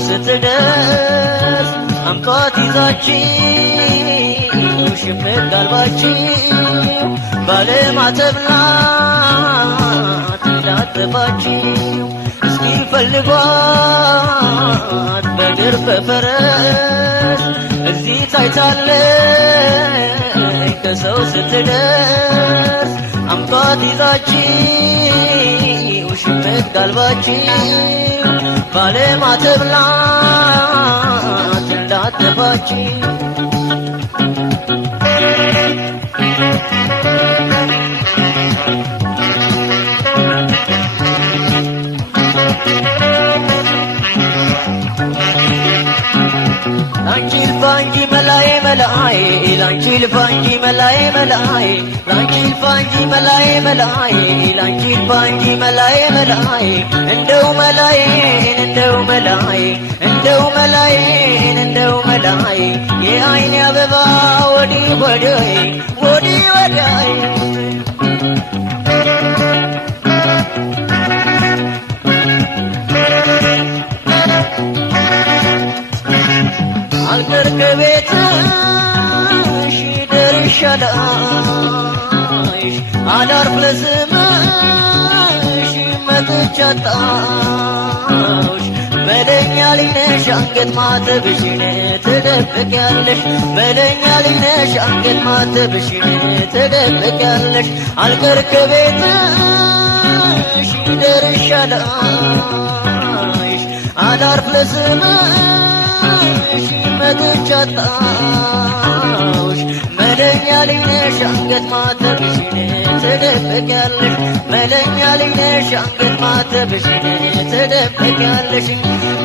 ስትደርስ አምጧት ይዛችሁ ሽምቅ ጋልባችሁ ባለማተብ ናት እንዳጠፋችሁ እስኪ ፈልጓት በእግር በፈረስ እዚህ ታይታለች ከሰው ስትደርስ አምጧት ይዛችሁ ሽምቅ ጋልባችሁ ባለማተብ ናት እንዳጠፋችሁ ላንቺ ልፋ እንጂ መላዬ መላዬ ላንቺ ልፋ እንጂ መላዬ መላዬ ላንቺ ልፋ እንጂ መላዬ መላዬ ላንቺ ልፋ እንጂ መላዬ መላዬ እንደው መላዬን እንደው መላዬ እንደው መላዬን እንደው መላዬ የዓይኔ አበባ ወዲህ ወዲህ ወዲህ ወዲህ አልቀር ከቤትሽ ደርሻለሽ አላርፍ ለስምሽ መጥቻ አጣሁሽ በለኛ ልጅነሽ አንገት ማተብሽን ትደብቂያለሽ በለኛ ልጅነሽ አንገት ማተብሽን ትደብቂያለሽ አልቀር ከቤትሽ ደርሻለሽ አላርፍ ለስምሽ መጥቻ አጣሁሽ መለኛ ልጅነሽ አንገት ማተብሽን ትደብቂያለሽ መለኛ ልጅነሽ አንገት ማተብሽን ትደብቂያለሽ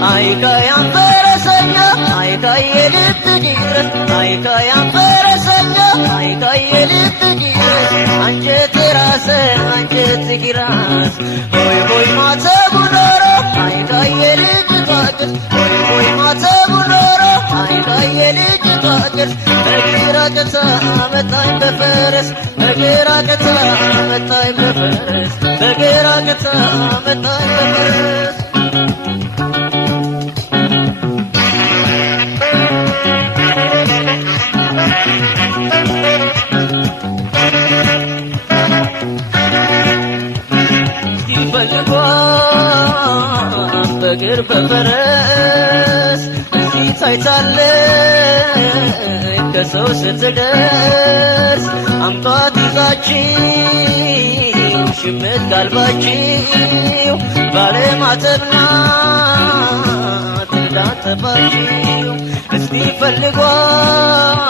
አይካያን ፈረሰኛ አይካይ የልብ ድረስ አይካያን ፈረሰኛ አይካይ የልብ ድረስ አንጀት ራስ አንጀት ራስ ሆይ ሆይ ማተቡ ኖሮ አይካይ የልብ ፋቅር ሆይ ሆይ ማተቡ ኖሮ አይካይ የልብ ፋቅር በግራ ቀታ መጣኝ በፈረስ በግራ ቀታ መጣኝ በፈረስ በግራ ቀታ መጣኝ በፈረስ በእግር በፈረስ እዚህ ታይታለች ከሰው ስትደርስ አምጧት ይዛችሁ ሽምጥ ጋልባችሁ ባለማተብ ናት እንዳጠፋችሁ እስቲ ፈልጓት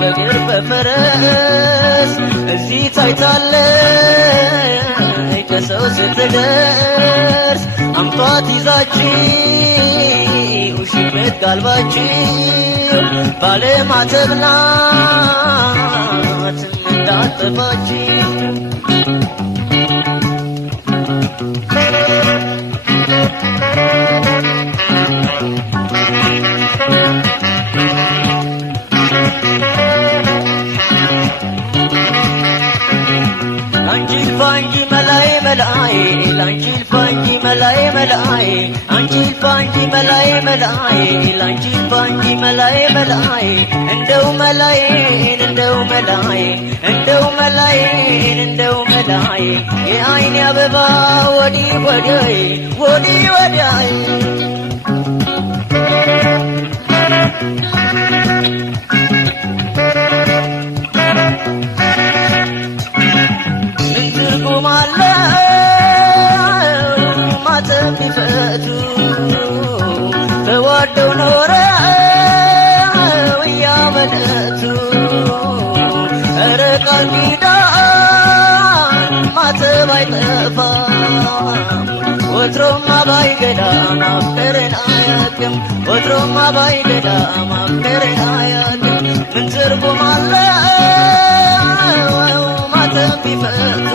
በእግር በፈረስ እዚህ ታይታለች ከሰው ስትደርስ አምጧት ይዛችሁ ሽምጥ ጋልባችሁ ባለማተብ ናት እንዳጠፋችሁ አንቺ ልፋ እንጂ መላዬ መላዬ ላንቺ ልፋ እንጂ መላዬ መላዬ አንቺ ልፋ እንጂ መላዬ መላዬ ላንቺ ልፋ እንጂ መላዬ መላዬ እንደው መላዬን እንደው መላዬ እንደው መላዬን እንደው መላዬ የዓይኔ አበባ ወዲህ ወዲህ ወዲህ ወዲህ ቢፈቱ ተዋደው ኖረው እያመለቱ ኧረ ቃል ኪዳን ማተብ አይጠፋም ወትሮማ ባይገዳ ማፍቀርን አያውቅም ወትሮማ ባይገዳ ማፍቀርን አያውቅም ምን ትርጉም አለው ማተብ ቢፈቱ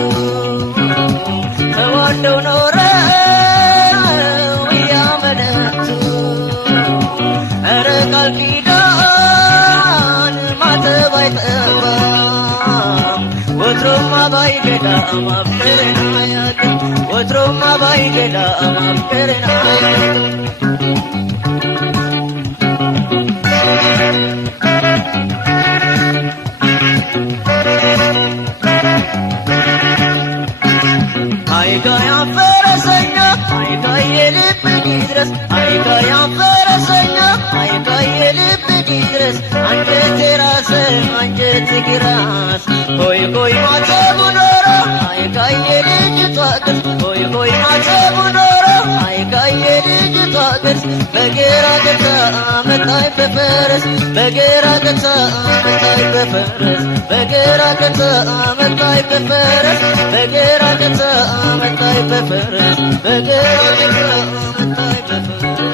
ተዋደው ኖረው ቃል ኪዳን ማተብ አይጠፋም ወትሮማ ባይገዳ ማፍቀርን አያውቅም ወትሮማ ባይገዳ ማፍቀርን አያውቅም ድረስ አይካ ያፈረሰኛ አይካ የልብ ድረስ አንጀቴ ራስ አንጀቴ ግራስ ሆይ ሆይ ማተቡ ኖሮ አይካ የልጅቷ ቅርስ ሆይ ሆይ ማተቡ ኖሮ አይካ የልጅቷ ቅርስ በግራ ገታ መጣይ በፈረስ በግራ ገታ መጣይ በፈረስ በግራ ገታ መጣይ በፈረስ በግራ ገታ መጣይ በፈረስ በግራ ገታ መጣይ በፈረስ